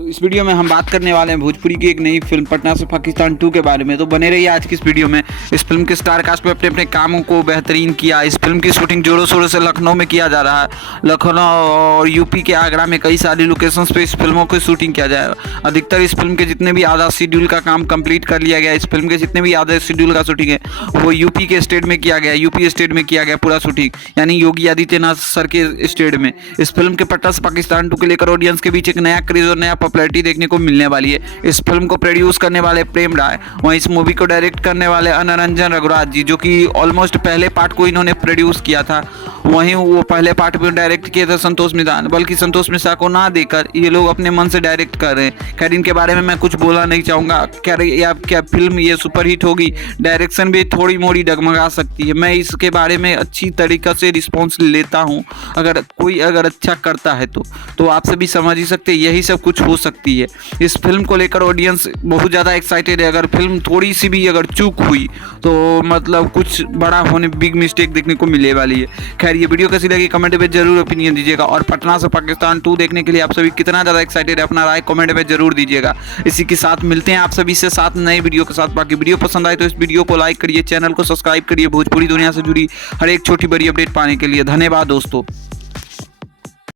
तो इस वीडियो में हम बात करने वाले हैं भोजपुरी की एक नई फिल्म पटना से पाकिस्तान 2 के बारे में। तो बने रहिए आज की इस वीडियो में। इस फिल्म के स्टार कास्ट में अपने अपने कामों को बेहतरीन किया। इस फिल्म की शूटिंग जोरों शोरों से लखनऊ में किया जा रहा है। लखनऊ और यूपी के आगरा में कई सारी लोकेशंस पे इस फिल्मों की शूटिंग किया जाएगा। अधिकतर इस फिल्म के जितने भी आधा शेड्यूल का काम कंप्लीट कर लिया गया। इस फिल्म के जितने भी आधे शेड्यूल का शूटिंग है वो यूपी के स्टेट में किया गया, यूपी स्टेट में किया गया पूरा शूटिंग, यानी योगी आदित्यनाथ सर के स्टेट में। इस फिल्म के पटना से पाकिस्तान 2 के लेकर ऑडियंस के बीच एक नया क्रेज और नया पॉपुलैरिटी देखने को मिलने वाली है। इस फिल्म को प्रोड्यूस करने वाले प्रेम राय, वहीं इस मूवी को डायरेक्ट करने वाले अनरंजन रघुराज जी, जो कि ऑलमोस्ट पहले पार्ट को इन्होंने प्रोड्यूस किया था। वहीं वो पहले पार्ट में डायरेक्ट किए थे संतोष मिश्रा, बल्कि संतोष मिश्रा को ना देकर ये लोग अपने मन से डायरेक्ट कर रहे हैं। खैर इनके बारे में मैं कुछ बोलना नहीं चाहूँगा। क्या फिल्म ये सुपरहिट होगी, डायरेक्शन भी थोड़ी मोड़ी डगमगा सकती है। मैं इसके बारे में अच्छी तरीक़े से रिस्पॉन्स लेता हूँ। अगर कोई अच्छा करता है तो आप सभी समझ ही सकते हैं यही सब कुछ हो सकती है। इस फिल्म को लेकर ऑडियंस बहुत ज़्यादा एक्साइटेड है। अगर फिल्म थोड़ी सी भी अगर चूक हुई तो मतलब कुछ बड़ा होने, बिग मिस्टेक देखने को मिलने वाली है। खैर ये वीडियो कैसी लगी कमेंट में जरूर ओपिनियन दीजिएगा। और पटना से पाकिस्तान 2 देखने के लिए आप सभी कितना ज़्यादा एक्साइटेड है अपना राय कमेंट में जरूर दीजिएगा। इसी के साथ मिलते हैं आप सभी से साथ नए वीडियो के साथ। बाकी वीडियो पसंद आए तो इस वीडियो को लाइक करिए, चैनल को सब्सक्राइब करिए भोजपुरी दुनिया से जुड़ी हर एक छोटी बड़ी अपडेट पाने के लिए। धन्यवाद दोस्तों।